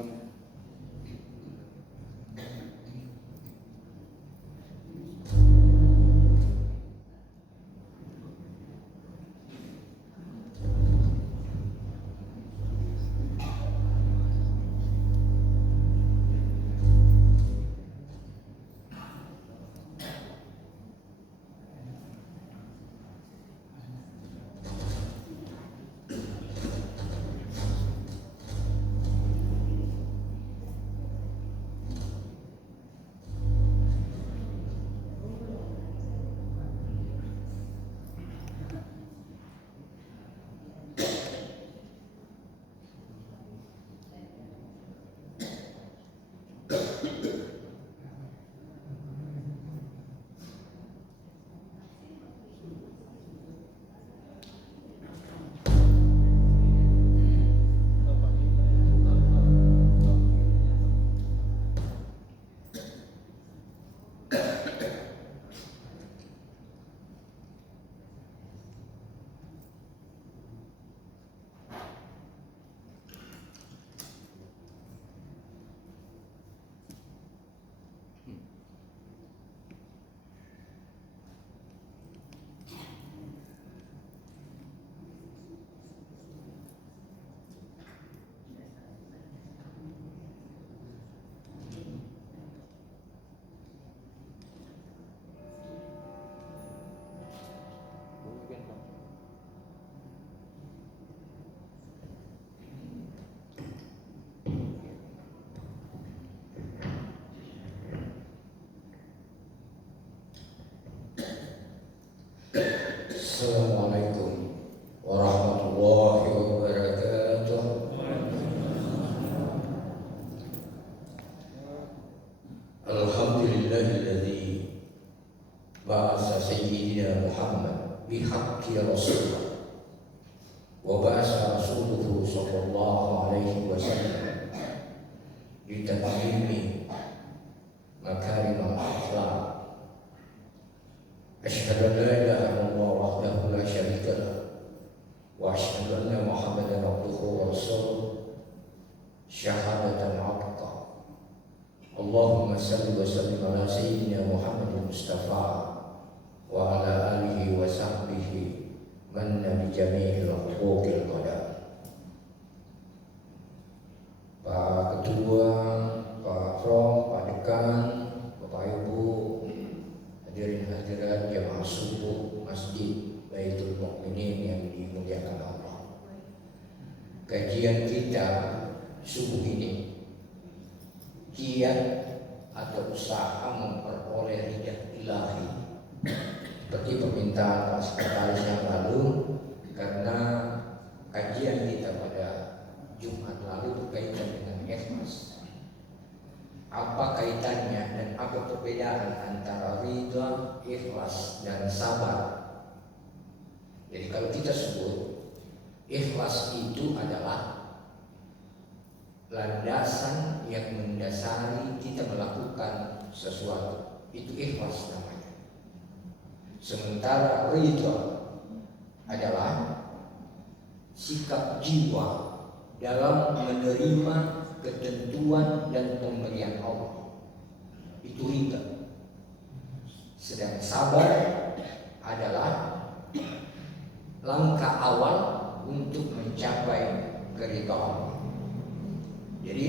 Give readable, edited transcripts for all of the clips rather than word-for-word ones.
Amin. Assalamualaikum warahmatullahi wabarakatuh. Alhamdulillahilladzi ba'atsa sayyidina Muhammad bihaqqi rasulih wa ba'atsa rasuluhu sallallahu alaihi wasallam litatamimi makarimal akhlaq. Asyhadu an la ilaha illallah wahdahu la syarika lah wa asyhadu anna Muhammadan abduhu wa rasuluh syahadatan 'abqa. Allahumma salli wa sallim ala sayyidina Muhammadin Mustafa wa ala alihi wa sahbihi manna bi jami'il huquqil qadar. Pak Ketua, Pak Prof, Pak Dekan, Bapak Ibu, hadirin hadirat jamaah subuh Masjid Baitul Mukminin yang dimuliakan Allah. Kajian kita subuh ini giat atau usaha memperoleh ridha ilahi seperti permintaan Pak Sekretaris yang lalu, karena kajian kita pada Jumat lalu berkaitan dengan ikhlas. Apa kaitannya dan apa perbedaan antara ridha, ikhlas dan sabar? Jadi kalau kita sebut ikhlas itu adalah landasan yang mendasari kita melakukan sesuatu, itu ikhlas namanya. Sementara ridha adalah sikap jiwa dalam menerima ketentuan dan pemberian Allah, itu ridha. Sedang sabar adalah langkah awal untuk mencapai keridhaan Allah. Jadi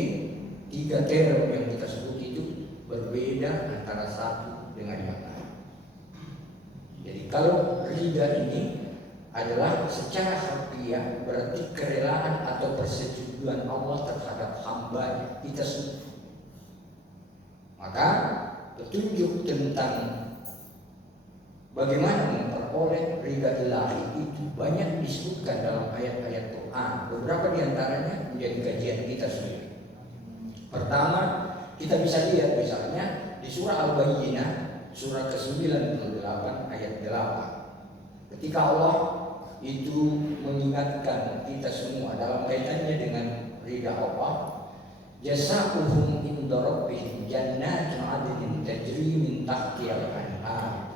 tiga term yang kita sebut itu berbeda antara satu dengan yang lain. Jadi kalau ridha ini adalah secara harfiah berarti kerelaan atau persetujuan Allah terhadap hamba kita semua. Maka petunjuk tentang bagaimana memperoleh ridha ilahi itu banyak disebutkan dalam ayat-ayat Quran. Beberapa diantaranya menjadi kajian kita sendiri. Pertama, kita bisa lihat misalnya di surah Al-Bayyinah, surah ke-98 ayat 8. Ketika Allah itu mengingatkan kita semua dalam kaitannya dengan ridha Allah, jazaohum inda rabbihim jannatun 'adnin tajri min tahtihal anhar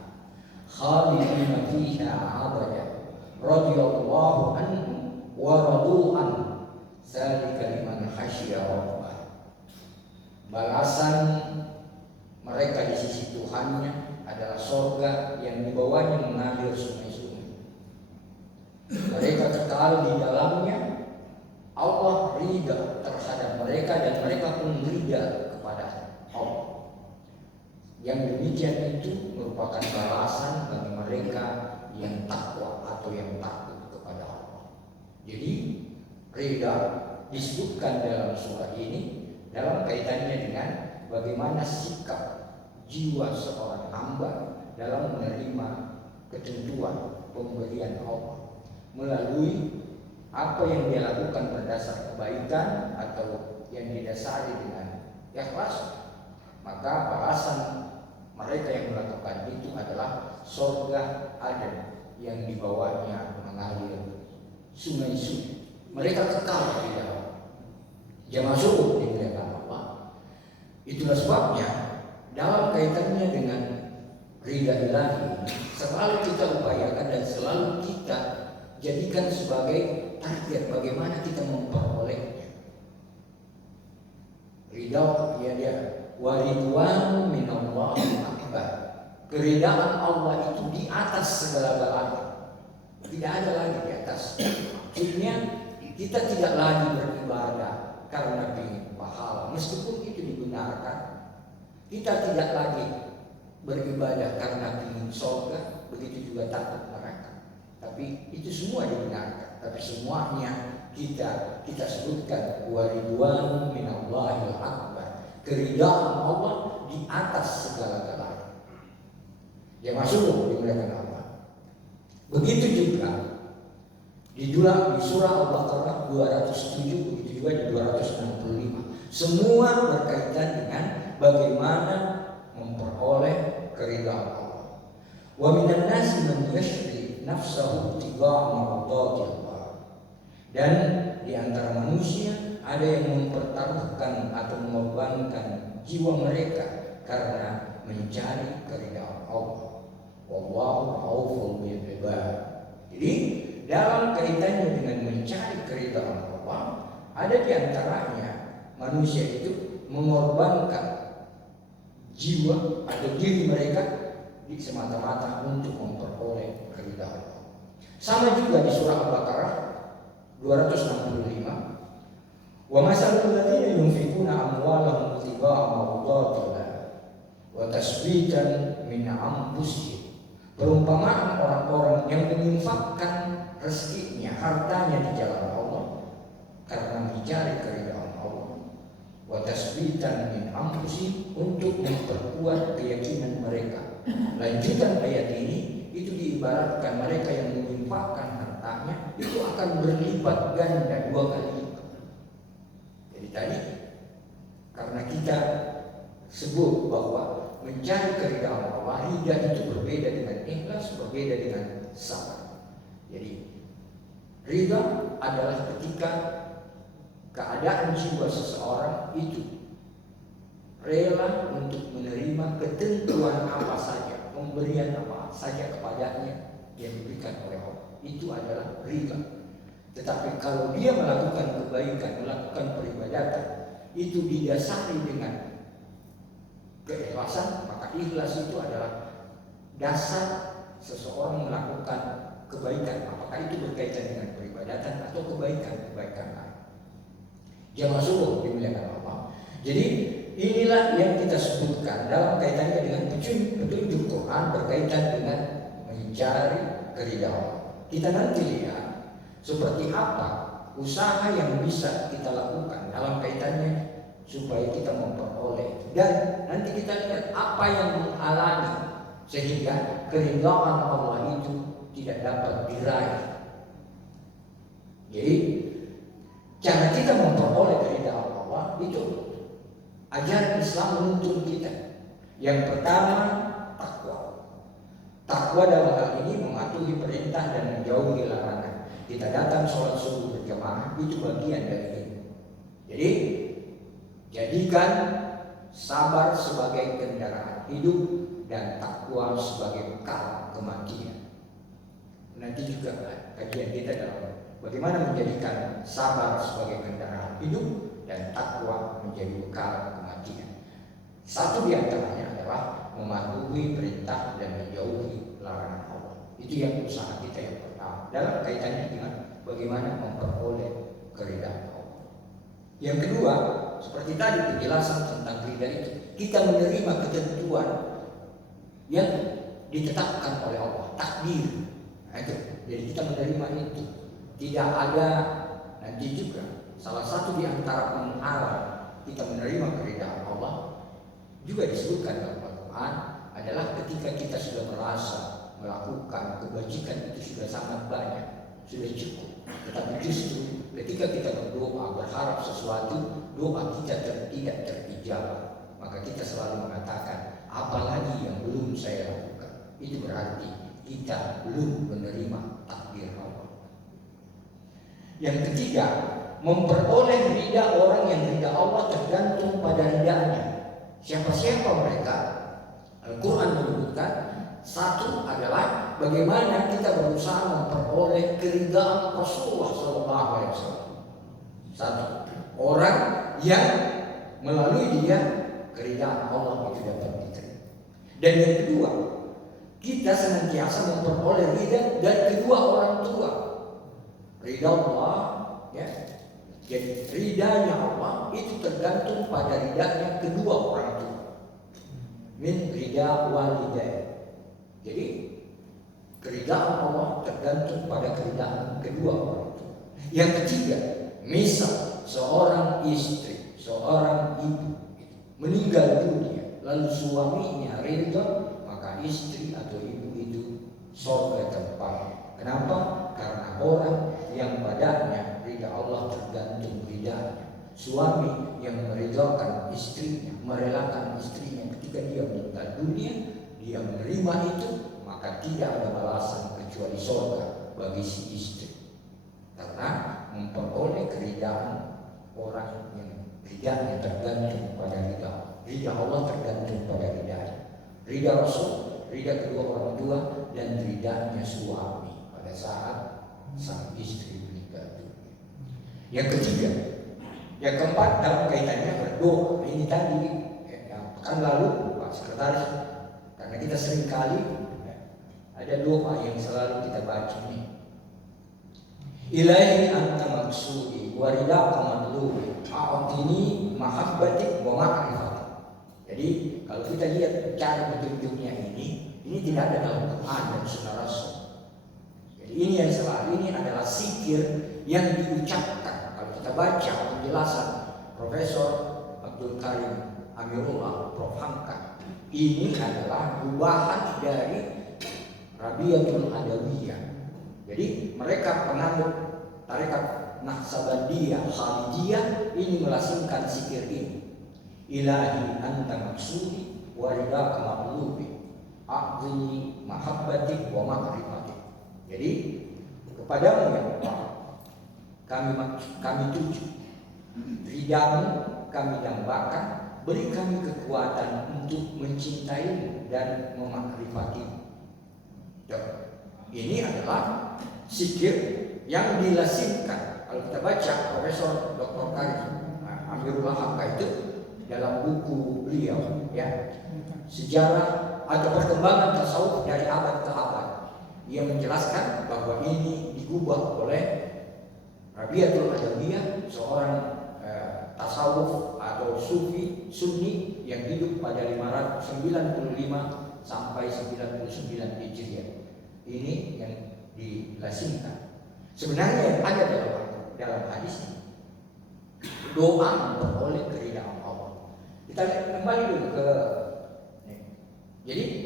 khalidina fiha abada radhiyallahu anhum wa radu an dzalika liman khasyiya rabbah. balasan mereka di sisi Tuhannya adalah surga yang di bawahnya mengalir sungai-sungai. Mereka kekal di dalamnya. Allah ridha terhadap mereka dan mereka pun ridha kepada Allah. Yang demikian itu merupakan balasan bagi mereka yang takwa atau yang takut kepada Allah. Jadi ridha disebutkan dalam surah ini dalam kaitannya dengan bagaimana sikap jiwa seorang hamba dalam menerima ketentuan pemberian Allah melalui apa yang dia lakukan berdasar kebaikan atau yang didasari dengan ikhlas. Maka balasan mereka yang melakukan itu adalah surga Aden yang di bawahnya mengalir sungai-sungai. Mereka kekal di dalam. Jamaah subuh dimuliakan Allah. Itulah sebabnya dalam kaitannya dengan ridha ilahi selalu kita upayakan dan selalu kita jadikan sebagai target bagaimana kita memperolehnya. Ridha dia waridwanu minallahi akbar. Keridhaan Allah itu di atas segala-galanya. Tidak ada lagi di atas. Maksudnya kita tidak lagi beribadah karena ingin pahala, meskipun itu dibenarkan. Kita tidak lagi beribadah karena ingin surga, begitu juga takut neraka. Tapi itu semua dibenarkan. Tapi semuanya kita sebutkan waridwan minallahil akbar. Keridhaan Allah di atas segala-galanya. Dia masuk dimuliakan Allah. Begitu juga di surah Al-Baqarah 207, begitu juga di 265. Semua berkaitan dengan bagaimana memperoleh keridhaan Allah. Wa minan nasi man yashri nafsahu ibtigha'a mardatillah. Dan di antara manusia ada yang mempertaruhkan atau mengorbankan jiwa mereka karena mencari keridhaan Allah. Wallahu rauful bil ibad. Jadi dalam kaitannya dengan mencari keridhaan Allah, ada di antaranya manusia itu mengorbankan jiwa atau diri mereka di semata-mata untuk memperoleh keridhaan Allah. Sama juga di surah Al-Baqarah 265. Wa masalul ladzina yunfikuna amwalahum ibtigha'a mardatillah wa tasbitan min anfusihim. Perumpamaan orang-orang yang menginfakkan rezekinya, hartanya di jalan Allah karena mencari keridhaan Allah. Wa tasbitan min anfusihim, untuk memperkuat keyakinan mereka. Lanjutan ayat ini itu diibaratkan mereka yang menginfakkan hartanya itu akan berlipat ganda 2 kali lipat. Jadi tadi karena kita sebut bahwa mencari keridhaan Allah, ridha itu berbeda dengan ikhlas, berbeda dengan sabar. Jadi ridha adalah ketika keadaan jiwa seseorang itu rela untuk menerima ketentuan apa saja, pemberian apa saja kepadanya yang diberikan oleh Allah. Itu adalah ridha. Tetapi kalau dia melakukan kebaikan, melakukan peribadatan, itu didasari dengan keikhlasan, maka ikhlas itu adalah dasar seseorang melakukan kebaikan, apakah itu berkaitan dengan peribadatan atau kebaikan-kebaikan lain. Jamaah subuh dimuliakan Allah. Jadi inilah yang kita sebutkan dalam kaitannya dengan petunjuk Quran berkaitan dengan mencari keridhaan Allah. Kita nanti lihat seperti apa usaha yang bisa kita lakukan dalam kaitannya supaya kita memperoleh, dan nanti kita lihat apa yang menghalangi sehingga keridhaan Allah itu tidak dapat diraih. Jadi cara kita memperoleh keridhaan Allah itu ajaran Islam menuntun kita. Yang pertama, takwa. Takwa dalam hal ini mematuhi perintah dan menjauhi larangan. Kita datang sholat subuh berjamaah itu bagian dari ini. Jadi jadikan sabar sebagai kendaraan hidup dan takwa sebagai bekal kematian. Nanti juga kajian kita dalam bagaimana menjadikan sabar sebagai kendaraan hidup dan takwa menjadi bekal kematian. Satu di antaranya adalah mematuhi perintah dan menjauhi larangan Allah. Itu yang usaha kita yang pertama dalam kaitannya dengan bagaimana memperoleh keridhaan Allah. Yang kedua, seperti tadi penjelasan tentang ridha itu, kita menerima ketentuan yang ditetapkan oleh Allah, takdir. Nah, itu. Jadi kita menerima itu. Tidak ada nanti juga salah satu di antara penghalang kita menerima keridhaan Allah juga disebutkan dalam Al-Quran adalah ketika kita sudah merasa melakukan kebajikan itu sudah sangat banyak, sudah cukup. Tetapi justru ketika kita berdoa berharap sesuatu, doa kita tidak terijabah, maka kita selalu mengatakan apalagi yang belum saya lakukan. Itu berarti kita belum menerima takdir Allah. Yang ketiga, memperoleh ridha orang yang ridha Allah tergantung pada ridhanya. Siapa-siapa mereka? Al-Quran menyebutkan satu adalah bagaimana kita berusaha memperoleh keridhaan Rasulullah SAW. Satu, orang yang melalui dia keridhaan Allah itu dapat diterima. Dan yang kedua, kita senantiasa memperoleh ridha dari kedua orang tua. Ridha Allah, ya. Jadi ridhanya Allah itu tergantung pada ridhanya kedua orang tua. Min ridha walidain. Jadi keridhaan Allah tergantung pada keridhaan kedua orang tua. Yang ketiga, misal seorang istri, seorang ibu meninggal dunia, lalu suaminya ridha, maka istri atau ibu itu surga tempatnya. Kenapa? Karena orang yang padanya ridha Allah tergantung ridhanya. Suami yang meridhakan istrinya, merelakan istrinya ketika dia meninggal dunia, dia menerima itu, maka tidak ada balasan kecuali surga bagi si istri. Karena memperoleh keridhaan orang yang ridhanya tergantung pada ridha. Ridha Allah tergantung pada ridhanya. Ridha Rasul, ridha kedua orang tua, dan ridhanya suami pada saat sang istri meninggal dunia. Yang ketiga, yang keempat dalam kaitannya berdoa. Ini tadi yang pekan lalu Pak Sekretaris, karena kita sering kali ada doa yang selalu kita baca nih. Ilahi anta maksudi wa ridaka madlubi a'tini mahabbatik wa ma'rifatik. Jadi kalau kita lihat cara petunjuknya ini tidak ada dalam Quran dan Sunnah Rasul. Jadi ini yang selalu ini adalah zikir yang diucapkan. Kalau kita baca penjelasan Profesor Abdul Karim Amirullah, Prof. Hamka, ini adalah gubahan dari Rabiatul Adawiyah. Jadi mereka penganut tarekat Naqsabandiyah, Khalidiyah ini melasingkan zikir ini. Ilahi anta maksudi wa ridaka ma'lubi a'zini mahabbatik wa ma'rifatik. Jadi kepadamu ya Allah kami tuju, ridhamu kami dambakan, beri kami kekuatan untuk mencintaimu dan memakrifatimu. Ini adalah zikir yang dilasimkan. Kalau kita baca Profesor Dr. Karim Amirullah Hamka itu dalam buku beliau, ya, sejarah atau perkembangan tasawuf dari abad ke abad, ia menjelaskan bahwa ini digubah oleh Rabiatul Adawiyah, seorang tasawuf atau sufi sunni yang hidup pada 595 sampai 99 Hijriah. Ini yang dilasimkan. Sebenarnya yang ada dalam hadis ini, doa memperoleh keridhaan Allah. Kita kembali dulu ke jadi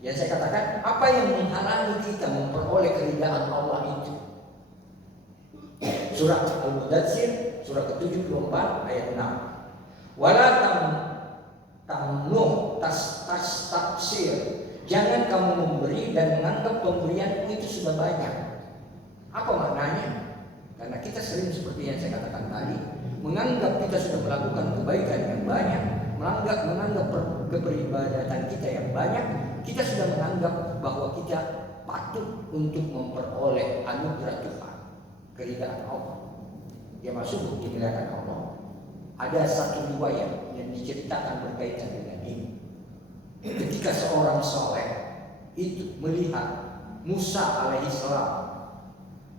yang saya katakan, apa yang menghalangi kita memperoleh keridhaan Allah itu? Surah Al-Mudaththir, surah ke-74 ayat 6. Wala tamnuh taksir. Jangan kamu memberi dan menganggap pemberian itu sudah banyak. Apa maknanya? Karena kita sering seperti yang saya katakan tadi, menganggap kita sudah melakukan kebaikan yang banyak, menganggap keperibadatan kita yang banyak, kita sudah menganggap bahwa kita patut untuk memperoleh anugerah Tuhan, keridhaan Allah. Dia masuk bukti keridhaan Allah. Ada satu riwayat yang diceritakan berkaitan dengan ini. Ketika seorang soleh itu melihat Musa alaihissalam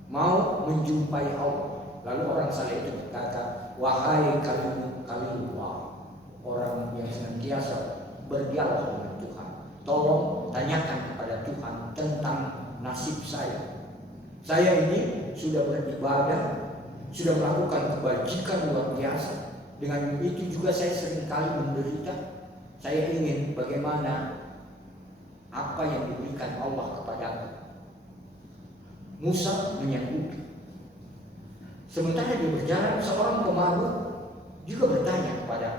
mau menjumpai Allah, lalu orang saleh itu berkata, wahai Khalilullah, orang yang senantiasa berdialog dengan Tuhan, tolong tanyakan kepada Tuhan tentang nasib saya. Saya ini sudah beribadah, sudah melakukan kebajikan luar biasa. Dengan itu juga saya seringkali menderita. Saya ingin bagaimana apa yang diberikan Allah kepadaku. Musa menyanggupi. Sementara dia berjalan, seorang pemabuk juga bertanya kepada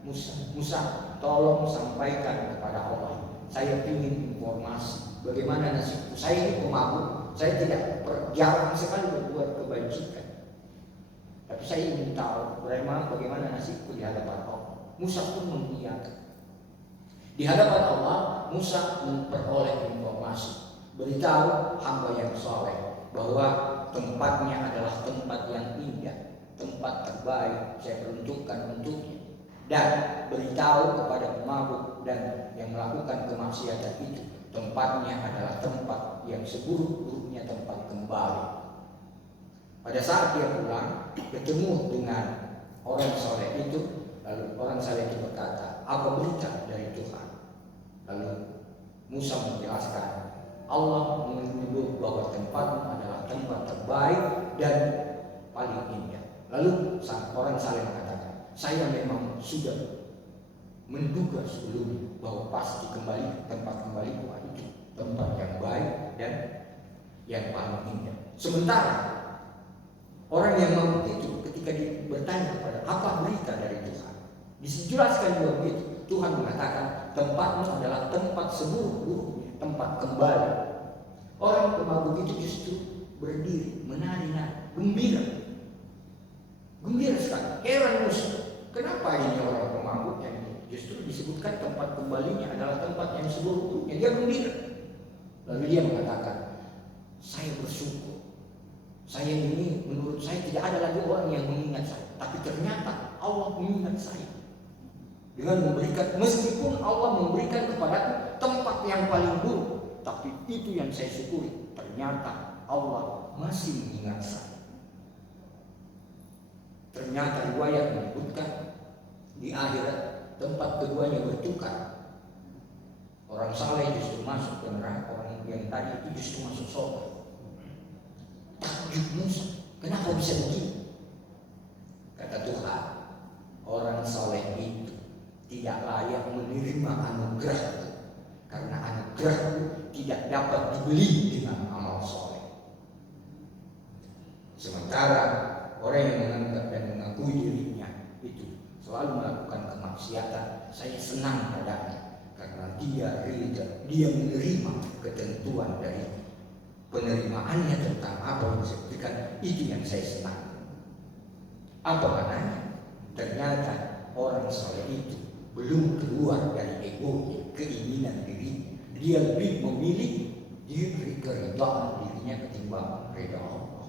Musa, Musa, tolong sampaikan kepada Allah, saya ingin informasi bagaimana nasibku. Saya ini pemabuk, saya tidak jarang sekali berbuat kebajikan, tapi saya ingin tahu bagaimana nasibku di hadapan Allah. Musa pun mengiyakan. Di hadapan Allah, Musa memperoleh informasi, beritahu hamba yang soleh bahwa tempatnya adalah tempat yang indah, tempat terbaik saya peruntukkan untuknya. Dan beritahu kepada pemabuk dan yang melakukan kemaksiatan itu, tempatnya adalah tempat yang seburuk-buruknya tempat kembali. Pada saat dia pulang, ketemu dengan orang soleh itu, lalu orang soleh itu berkata, apa berita dari Tuhan? Lalu Musa menjelaskan, Allah menyebut bahwa tempatmu adalah tempat terbaik dan paling indah. Lalu sang orang saleh mengatakan, saya memang sudah menduga sebelumnya bahwa pasti tempat kembaliku itu tempat yang baik dan yang paling indah. Sementara orang yang mabuk itu ketika bertanya kepada apa berita dari Tuhan, dijelaskan juga begitu. Tuhan mengatakan tempatmu adalah tempat seburuk-buruknya tempat kembali. Orang pemabuk itu justru berdiri, menari-nari, gembira sekali. Heran Musa, kenapa ini orang pemabuk yang justru disebutkan tempat kembalinya adalah tempat yang seburuk-buruknya? Dia gembira. Lalu dia mengatakan, saya bersyukur. Saya ini menurut saya tidak ada lagi orang yang mengingat saya, tapi ternyata Allah mengingat saya. Dengan memberikan, meskipun Allah memberikan kepadaku tempat yang paling buruk, tapi itu yang saya syukuri. Ternyata Allah masih mengingat saya. Ternyata riwayat menyebutkan di akhirat tempat keduanya bertukar. Orang saleh justru masuk ke neraka, orang yang tadi itu justru masuk surga. Takjub Musa, kenapa bisa begini? Kata Tuhan, orang saleh itu tidak layak menerima anugerah, karena anugerah itu tidak dapat dibeli dengan amal soleh. Sementara orang yang menganggap dan mengakui dirinya itu selalu melakukan kemaksiatan, saya senang padanya karena dia menerima ketentuan dari penerimaannya tentang apa yang disebutkan. Itu yang saya senang. Apa maknanya? Ternyata orang soleh itu belum keluar dari egonya, keinginan diri. Dia lebih memilih diri keridhaan dirinya ketimbang ridha Allah.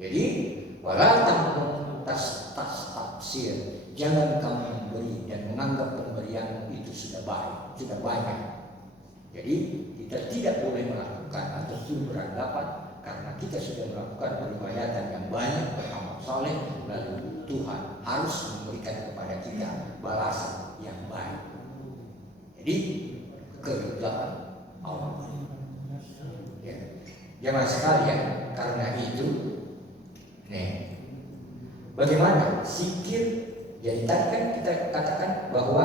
Jadi walaupun tas tafsir, jangan kamu memberi dan menganggap pemberian itu sudah baik, sudah banyak. Jadi kita tidak boleh melakukan atau beranggapan karena kita sudah melakukan peribadatan yang banyak, beramal saleh, lalu Tuhan harus memberikan kepada kita balasan yang baik. Jadi keridhaan Allah. Ya. Jangan sekalian karena itu, bagaimana zikir? Jadi tadi kan kita katakan bahwa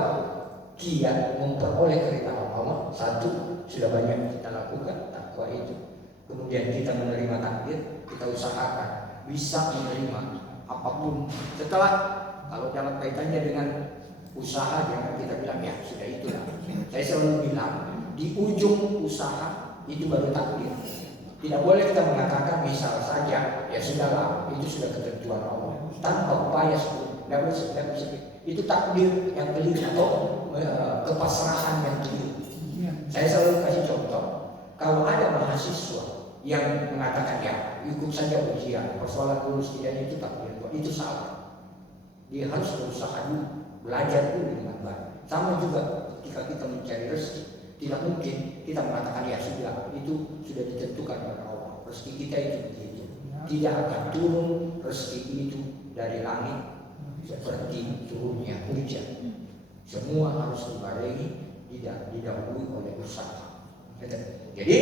kiat memperoleh keridhaan Allah, satu sudah banyak kita lakukan takwa itu. Kemudian kita menerima takdir, kita usahakan bisa menerima apapun. Setelah, kalau dalam kaitannya dengan usaha, jangan kita bilang ya sudah itulah. Saya selalu bilang di ujung usaha itu baru takdir. Tidak boleh kita mengatakan misal saja ya sudahlah, itu sudah ketentuan Allah tanpa upaya sebelum. Tidak bisa. Itu takdir yang keliru atau kepasrahan yang keliru. Saya selalu kasih contoh, kalau ada mahasiswa yang mengatakan ya ikut saja ujian, persoalan lulus tidak itu takdir, itu salah. Dia harus berusaha dulu, belajar dulu dengan baik. Sama juga ketika kita mencari rezeki, tidak mungkin kita mengatakan ya sudah, itu sudah ditentukan oleh Allah. Rezeki kita itu begitu. Tidak akan turun rezeki itu dari langit seperti turunnya hujan. Semua harus dibarengi, didahului oleh usaha. Jadi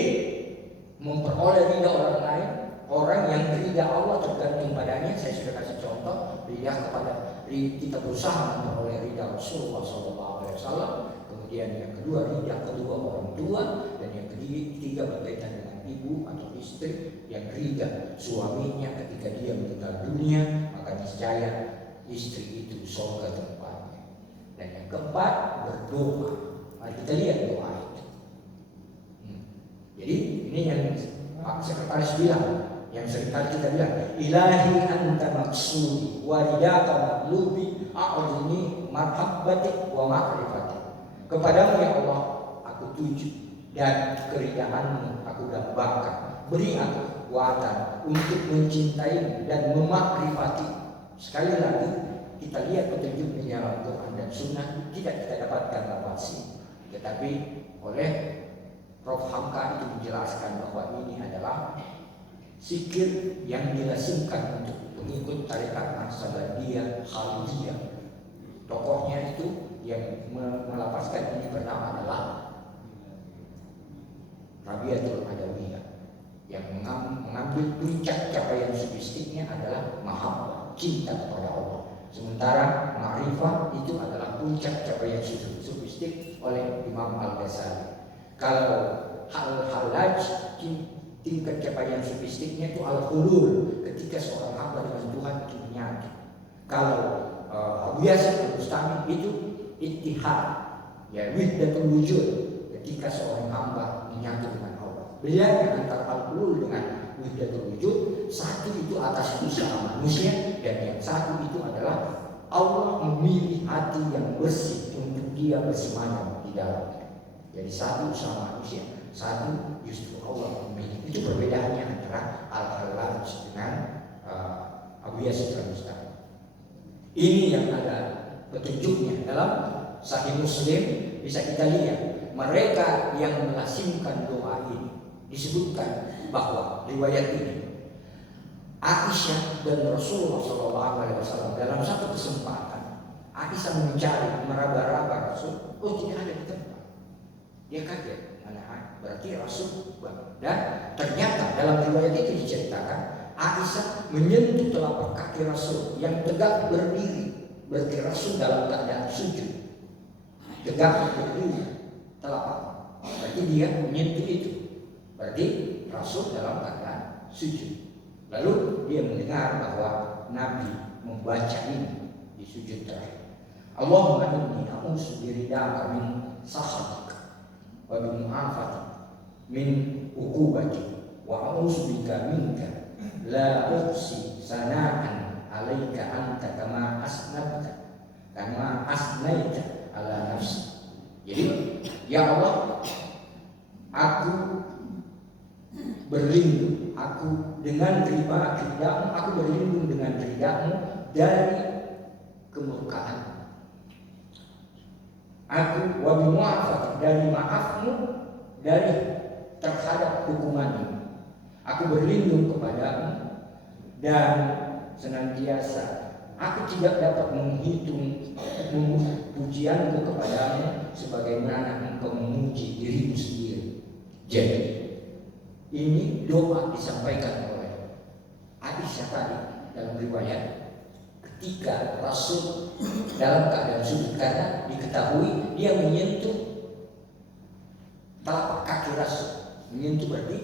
memperoleh ridha orang lain, orang yang ridha Allah tergantung padanya. Saya sudah kasih contoh ridha kepada kita berusaha memperoleh ridha Rasulullah SAW. Kemudian yang kedua ridha kedua orang tua, dan yang ketiga berkaitan dengan ibu atau istri yang ridha suaminya ketika dia meninggal dunia, maka niscaya istri itu surga tempatnya. Dan yang keempat berdoa. Mari kita lihat doa itu. Jadi ini yang Pak Sekretaris bilang, yang seringkali kita bilang, Ilahi anta maksudi wa ridaka matlubi a'udhni marhabbatik wa ma'rifatik. Kepadamu ya Allah aku tuju, dan keridaanmu aku dambakan. Beri aku kekuatan untuk mencintaimu dan memakrifati. Sekali lagi kita lihat petunjuk di dalam Quran dan Sunnah tidak kita dapatkan lapasi, tetapi oleh Prof. Hamka itu menjelaskan bahwa ini adalah zikir yang dilazimkan untuk pengikut tarekat Naqsabandiyah Khalidiyah. Tokohnya itu yang melapaskan ini pertama adalah Rabiatul Adawiyah, yang mengambil puncak capaian sufistiknya adalah mahabbah, cinta kepada Allah. Sementara ma'rifah itu adalah puncak capaian sufistik oleh Imam Al-Ghazali. Kalau Hal-Hallaj tingkat capaian sufistiknya itu al-hulul, ketika seorang hamba dengan Tuhan itu menyatu. Kalau Abu Yazid Al-Bustami itu ittihad, ya wahdatul wujud, ketika seorang hamba menyatu dengan Allah. Beliau antara al-hulul dengan wahdatul wujud, satu itu atas usaha manusia, dan yang satu itu adalah Allah memilih hati yang bersih untuk dia bersemayam di dalamnya. Jadi satu usaha manusia, satu justru Allah memilih. Itu perbedaannya antara Al-Hallaj dengan Abu Yazid Al-Bustami. Ini yang ada petunjuknya dalam Sahih Muslim. Bisa kita lihat mereka yang melazimkan doa ini. Disebutkan bahwa riwayat ini Aisyah dan Rasulullah SAW dalam satu kesempatan, Aisyah mencari, meraba-raba Rasul, oh tidak ada di tempat. Dia kaget, berarti Rasul. Dan ternyata dalam riwayat itu diceritakan Aisyah menyentuh telapak kaki Rasul yang tegak berdiri, berarti Rasul dalam keadaan sujud, tegak berdiri telapak, berarti dia menyentuh itu, berarti Rasul dalam keadaan sujud. Lalu dia mendengar bahwa Nabi membaca ini di sujud terakhir. Allahumma inni a'udzu biridaka min sakhatik wa min mu'afatik min uqubatik wa a'udzu bika minka la uhsi sana'an 'alaika anta kama asnaita ala nafsi. Jadi ya Allah, aku berlindung, aku dengan ridha-Mu, aku berlindung dengan ridha-Mu dari kemurkaan. Aku wa bimu'afatik, dari maaf-Mu dari terhadap hukuman-Mu. Aku berlindung kepadamu dan senantiasa aku tidak dapat menghitung pujianku kepadamu sebagaimana engkau memuji dirimu sendiri. Jadi ini doa disampaikan oleh Aisyah tadi dalam riwayat ketika Rasul dalam keadaan sujud, karena diketahui dia menyentuh telapak kaki Rasul. Menyentuh berarti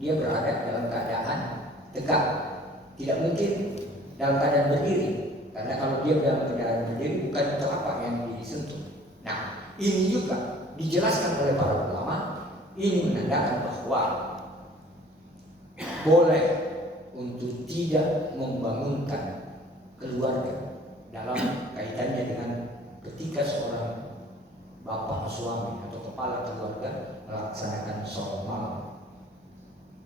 dia berada dalam keadaan tegak, tidak mungkin dalam keadaan berdiri, karena kalau dia dalam keadaan berdiri bukan telapak yang disentuh. Nah, ini juga dijelaskan oleh para ulama. Ini menandakan bahwa boleh untuk tidak membangunkan keluarga dalam kaitannya dengan ketika seorang bapak, suami atau kepala keluarga melaksanakan sholat malam.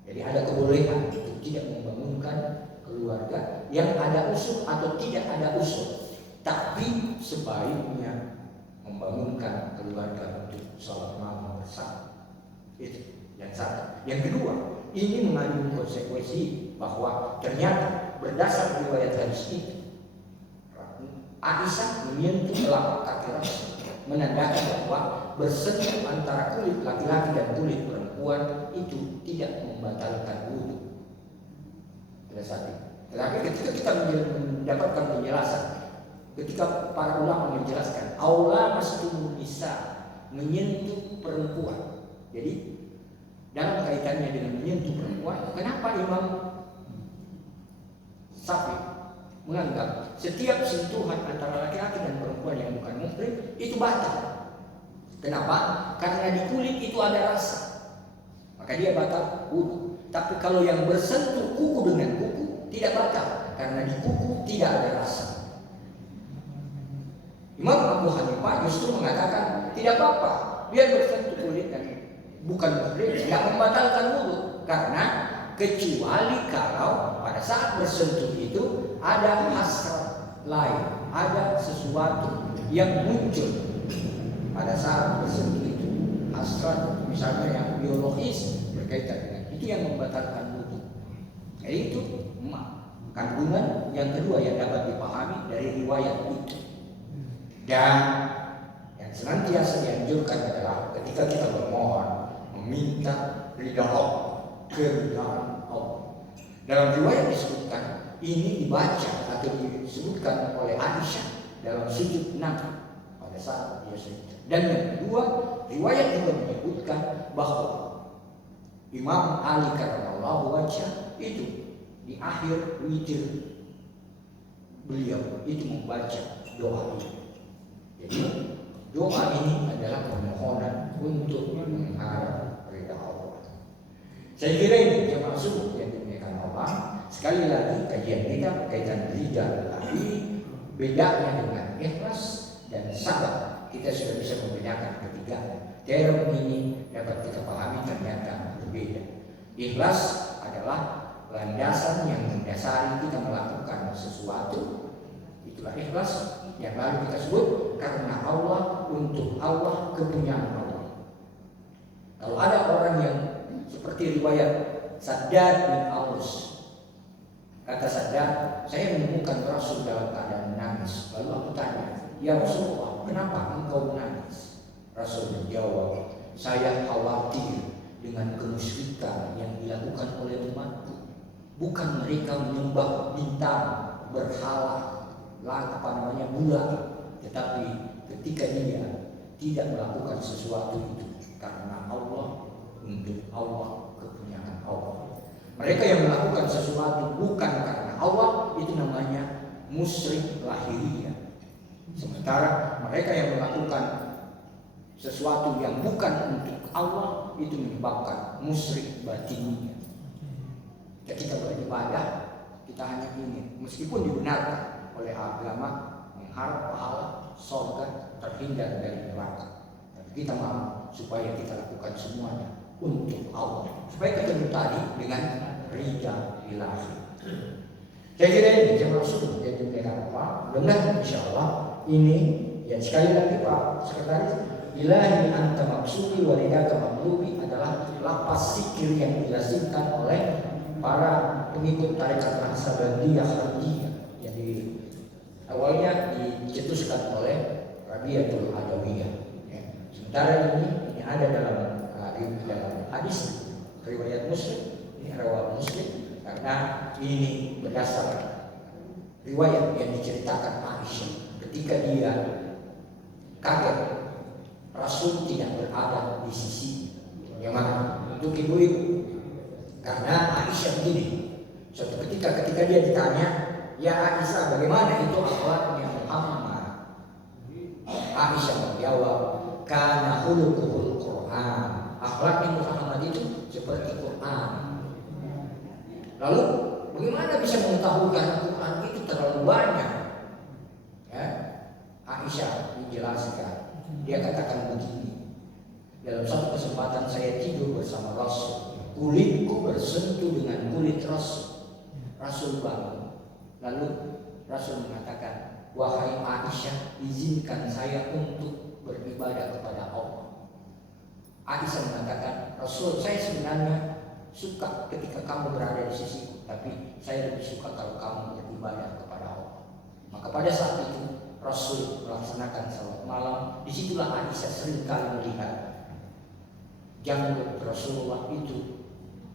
Jadi ada kebolehan untuk tidak membangunkan keluarga yang ada usul atau tidak ada usul. tapi sebaiknya membangunkan keluarga untuk sholat malam bersama. Itu yang satu. Yang kedua, ini mengandung konsekuensi bahwa ternyata berdasar riwayat hadis itu, Aisyah menyentuh telapak kaki Rasul, menandakan bahwa bersentuh antara kulit laki-laki dan kulit perempuan itu tidak membatalkan wudu. Pada saat itu. Tetapi ketika kita mendapatkan penjelasan, ketika para ulama menjelaskan aula masjidun nisa, menyentuh perempuan. Jadi dalam kaitannya dengan menyentuh perempuan, kenapa Imam Syafi'i menganggap setiap sentuhan antara laki-laki dan perempuan yang bukan muhrim itu batal? Kenapa? Karena di kulit itu ada rasa, maka dia batal wudu. Tapi kalau yang bersentuh kuku dengan kuku tidak batal, karena di kuku tidak ada rasa. Imam Abu Hanifah justru mengatakan tidak apa-apa, biar bersentuh kulit dan bukan muhrim, tidak membatalkan wudu, karena kecuali kalau pada saat bersentuh itu ada hasrat lain, ada sesuatu yang muncul pada saat bersentuh itu, hasrat misalnya yang biologis berkaitan dengan itu yang membatalkan wudu. Jadi itu kandungan yang kedua yang dapat dipahami dari riwayat itu. Dan yang senantiasa dianjurkan adalah ketika kita bermohon meminta ridha Allah, keridhaan Allah. Dalam riwayat disebutkan ini dibaca atau disebutkan oleh Aisyah dalam sujud Nabi pada saat dia sujud. Dan yang kedua, riwayat juga menyebutkan bahwa Imam Ali karramallahu wajhah itu di akhir witir beliau itu membaca doa ini. Jadi doa ini adalah permohonan untuk mengharap ridha Allah. Saya kira ini jemaah subuh yang dimuliakan Allah. Sekali lagi kajian kita berkaitan ridha Ilahi, bedanya dengan ikhlas dan sabar. Kita sudah bisa membedakan ketiganya. Term ini dapat kita pahami ternyata berbeda. Ikhlas adalah landasan yang mendasari kita melakukan sesuatu. Itulah ikhlas yang lalu kita sebut karena Allah, untuk Allah, kepunyaan Allah. Kalau ada orang yang seperti riwayat Saddad bin Aus, kata Saddad, saya menemukan Rasul dalam keadaan menangis. Lalu aku tanya, ya Rasulullah, kenapa engkau menangis? Rasul menjawab, saya khawatir dengan kemusyrikan yang dilakukan oleh umatku. Bukan mereka menyembah bintang, berhala, bulan, tetapi ketika dia tidak melakukan sesuatu itu karena Allah, untuk Allah, kepunyaan Allah. Mereka yang melakukan sesuatu bukan karena Allah, itu namanya musyrik lahiriah. Sementara mereka yang melakukan sesuatu yang bukan untuk Allah, itu menyebabkan musyrik batiniah. Ketika beribadah, kita hanya ingin, meskipun dibenarkan oleh agama, mengharap pahala, surga, terhindar dari neraka. Dan kita mau supaya kita lakukan semuanya untuk Allah, supaya kita bertadi dengan ridha ilahi. Saya kira ini jemaah subuh yang dimuliakan Allah. Benar, insyaallah ini yang sekali lagi Pak Sekretaris, ilahi anta maksudi wa ridaka maqlubi adalah lapas zikir yang dilakukan oleh para pengikut tarekat Naksabandiyah Khalidiyah. Awalnya dicetuskan oleh Rabiatul Adawiyah. Sementara ini ada dalam hadis riwayat Muslim, ini riwayat Muslim, karena ini berdasar riwayat yang diceritakan Aisyah ketika dia kaget Rasul tidak berada di sisi yang mana untuk ibu-ibu. Karena Aisyah begini, suatu ketika dia ditanya, ya Aisyah, bagaimana itu akhlaknya Muhammad? Aisyah menjawab, kana khuluquhul Quran. Akhlaknya Muhammad itu seperti Quran. Lalu bagaimana bisa mengetahui karena Quran itu terlalu banyak? Ya, Aisyah menjelaskan, dia katakan begini, dalam satu kesempatan saya tidur bersama Rasul, kulitku bersentuh dengan kulit Rasul. Rasul bangun. Lalu Rasul mengatakan, wahai Aisyah, izinkan saya untuk beribadah kepada Allah. Aisyah mengatakan, Rasul, saya sebenarnya suka ketika kamu berada di sisiku, tapi saya lebih suka kalau kamu beribadah kepada Allah. Maka pada saat itu Rasul melaksanakan salat malam. Disitulah Aisyah seringkali melihat janggut Rasulullah itu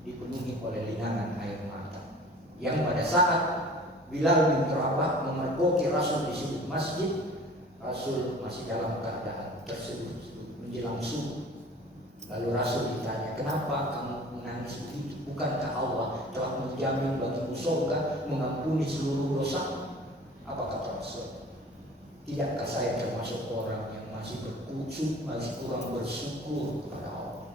dipenuhi oleh linangan air mata, yang pada saat Bilal bin Rabah memergoki Rasul di sudut masjid, Rasul masih dalam keadaan tersebut menjelang subuh. Lalu Rasul ditanya, kenapa kamu menangis begitu? Bukankah Allah telah menjamin bagimu surga, mengampuni seluruh dosa? Apa kata Rasul? Tidakkah saya termasuk orang yang masih berkucut, masih kurang bersyukur kepada Allah?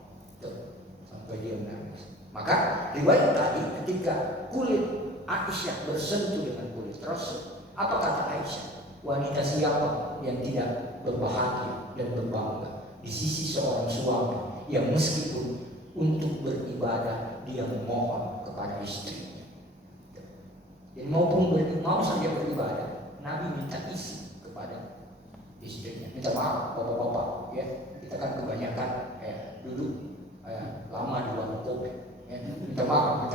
Sampai dia menangis. Maka riwayat tadi ketika kulit Aisyah bersentuh dengan kulit Rasul, apa kata Aisyah? Wanita siapa yang tidak berbahagia dan berbangga di sisi seorang suami yang meskipun untuk beribadah dia memohon kepada istrinya. Jadi mau saja beribadah, Nabi minta izin kepada istrinya. Minta maaf bapak-bapak, ya kita kan kebanyakan dulu lama di warung kopi. Minta maaf.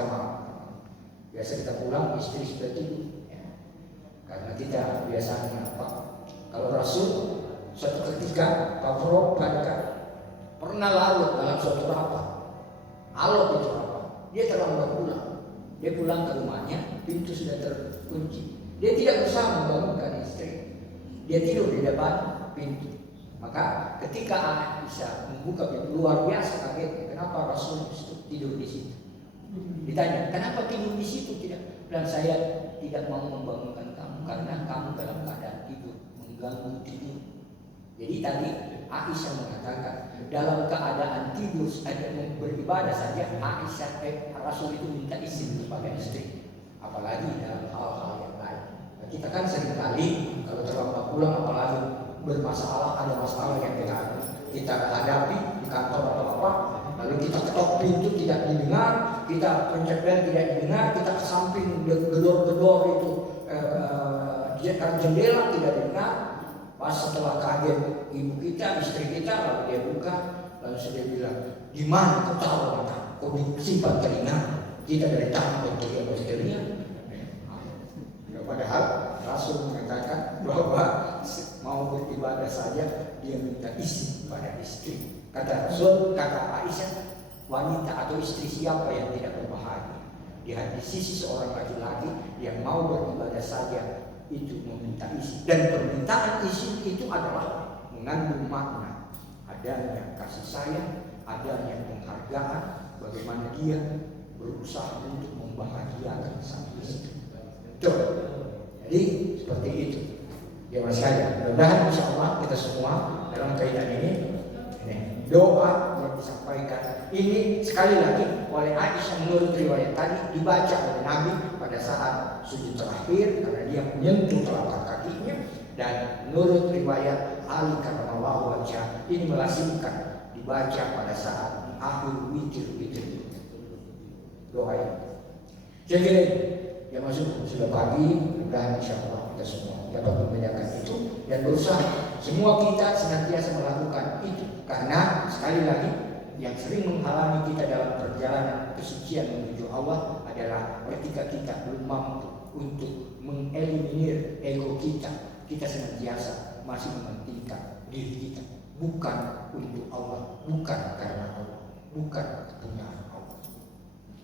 Biasa kita pulang istri sudah tidur, karena kita biasanya apa? Kalau Rasul suatu ketika Pavlov pernah larut dalam suatu rapat, alot itu rapat, dia terlambat pulang. Dia pulang ke rumahnya, pintu sudah terkunci. Dia tidak berusaha membangunkan istri, dia tidur di depan pintu. Maka ketika Aisyah membuka pintu, luar biasa kagetnya. Kenapa Rasul tidur di situ? Ditanya, kenapa tidur di situ? Tidak. Dan saya tidak mau membangunkan kamu karena kamu dalam keadaan tidur, mengganggu tidur. Jadi tadi Aisyah mengatakan dalam keadaan tidur beribadah saja Rasul itu minta izin kepada istri, apalagi dalam hal-hal yang lain. Nah, kita kan seringkali kalau terlambat pulang, apalagi bermasalah, ada masalah yang kita hadapi di kantor atau apa, lalu kita ketok pintu tidak didengar, kita pencet bel tidak didengar, kita ke samping gedor-gedor itu jendela tidak didengar. Pas setelah kaget ibu kita, istri kita, lalu dia buka, lalu dia bilang, di mana kau tahu mata? Kau disimpan telinga? Kita dari tangan dia telinga. Padahal Rasul mengatakan bahwa mau beribadah saja dia minta izin pada istri. Kata Rasul, kata Aisyah, wanita atau istri siapa yang tidak berbahagia? Di sisi seorang laki-laki yang mau beribadah saja itu meminta izin, dan permintaan izin itu adalah mengandung makna adanya kasih sayang, adanya penghargaan, bagaimana dia berusaha untuk membahagiakan sang istri. Jadi seperti itu. Ya mas sekalian, mudah-mudahan insya Allah kita semua dalam kaitan ini doa yang disampaikan ini sekali lagi oleh Aisyah menurut riwayat tadi dibaca oleh Nabi pada saat sujud terakhir karena dia menyentuh telapak kakinya, dan menurut riwayat Ali karramallahu wajhah ini melazimkan dibaca pada saat akhir witir doa ini. Jadi ya masuk sudah pagi, mudah insya Allah kita semua dapat membedakan itu dan berusaha semua kita senantiasa melakukan itu, karena sekali lagi yang sering menghalangi kita dalam perjalanan kesucian menuju Allah adalah ketika kita belum mampu untuk mengeliminir ego kita. Kita senantiasa masih mementingkan diri kita, bukan untuk Allah, bukan karena Allah, bukan kepunyaan Allah.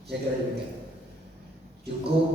Saya kira demikian. Cukup